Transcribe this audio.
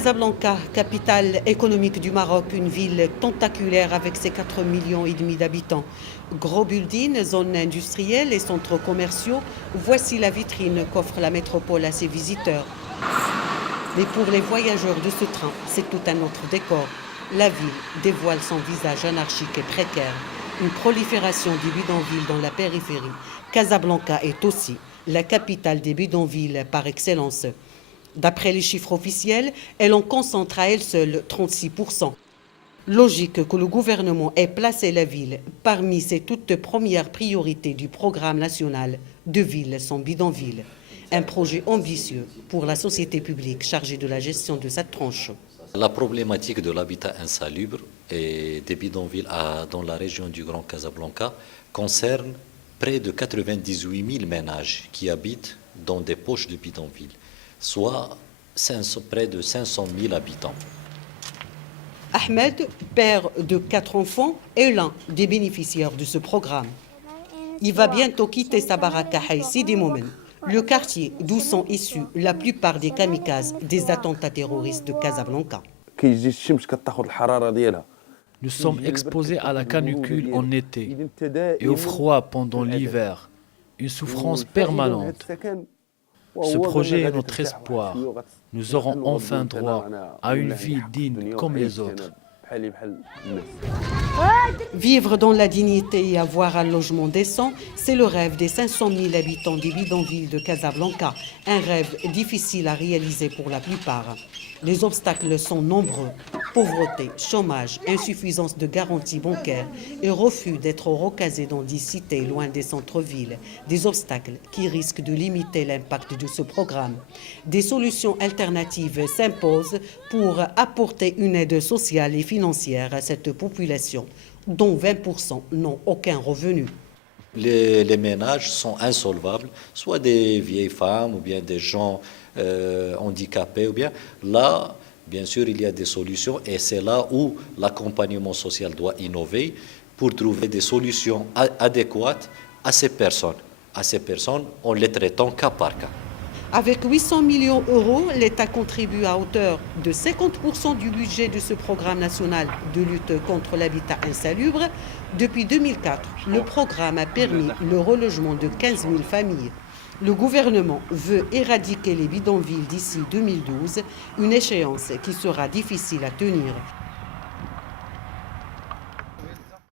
Casablanca, capitale économique du Maroc, une ville tentaculaire avec ses 4,5 millions d'habitants. Gros buildings, zones industrielles et centres commerciaux, voici la vitrine qu'offre la métropole à ses visiteurs. Mais pour les voyageurs de ce train, c'est tout un autre décor. La ville dévoile son visage anarchique et précaire. Une prolifération des bidonvilles dans la périphérie. Casablanca est aussi la capitale des bidonvilles par excellence. D'après les chiffres officiels, elle en concentre à elle seule 36%. Logique que le gouvernement ait placé la ville parmi ses toutes premières priorités du programme national de villes sans bidonville. Un projet ambitieux pour la société publique chargée de la gestion de cette tranche. La problématique de l'habitat insalubre et des bidonvilles dans la région du Grand Casablanca concerne près de 98 000 ménages qui habitent dans des poches de bidonvilles, soit près de 500 000 habitants. Ahmed, père de 4 enfants, est l'un des bénéficiaires de ce programme. Il va bientôt quitter sa baraque à Sidi Moumen, le quartier d'où sont issus la plupart des kamikazes des attentats terroristes de Casablanca. Nous sommes exposés à la canicule en été et au froid pendant l'hiver, une souffrance permanente. Ce projet est notre espoir. Nous aurons enfin droit à une vie digne comme les autres. Vivre dans la dignité et avoir un logement décent, c'est le rêve des 500 000 habitants des bidonvilles de Casablanca. Un rêve difficile à réaliser pour la plupart. Les obstacles sont nombreux. Pauvreté, chômage, insuffisance de garanties bancaires et refus d'être recasés dans des cités loin des centres-villes. Des obstacles qui risquent de limiter l'impact de ce programme. Des solutions alternatives s'imposent pour apporter une aide sociale et financière à cette population, dont 20% n'ont aucun revenu. Les ménages sont insolvables, soit des vieilles femmes ou bien des gens handicapés. Ou bien là, bien sûr, il y a des solutions et c'est là où l'accompagnement social doit innover pour trouver des solutions adéquates à ces personnes. À ces personnes en les traitant cas par cas. Avec 800 millions d'euros, l'État contribue à hauteur de 50% du budget de ce programme national de lutte contre l'habitat insalubre. Depuis 2004, le programme a permis le relogement de 15 000 familles. Le gouvernement veut éradiquer les bidonvilles d'ici 2012, une échéance qui sera difficile à tenir.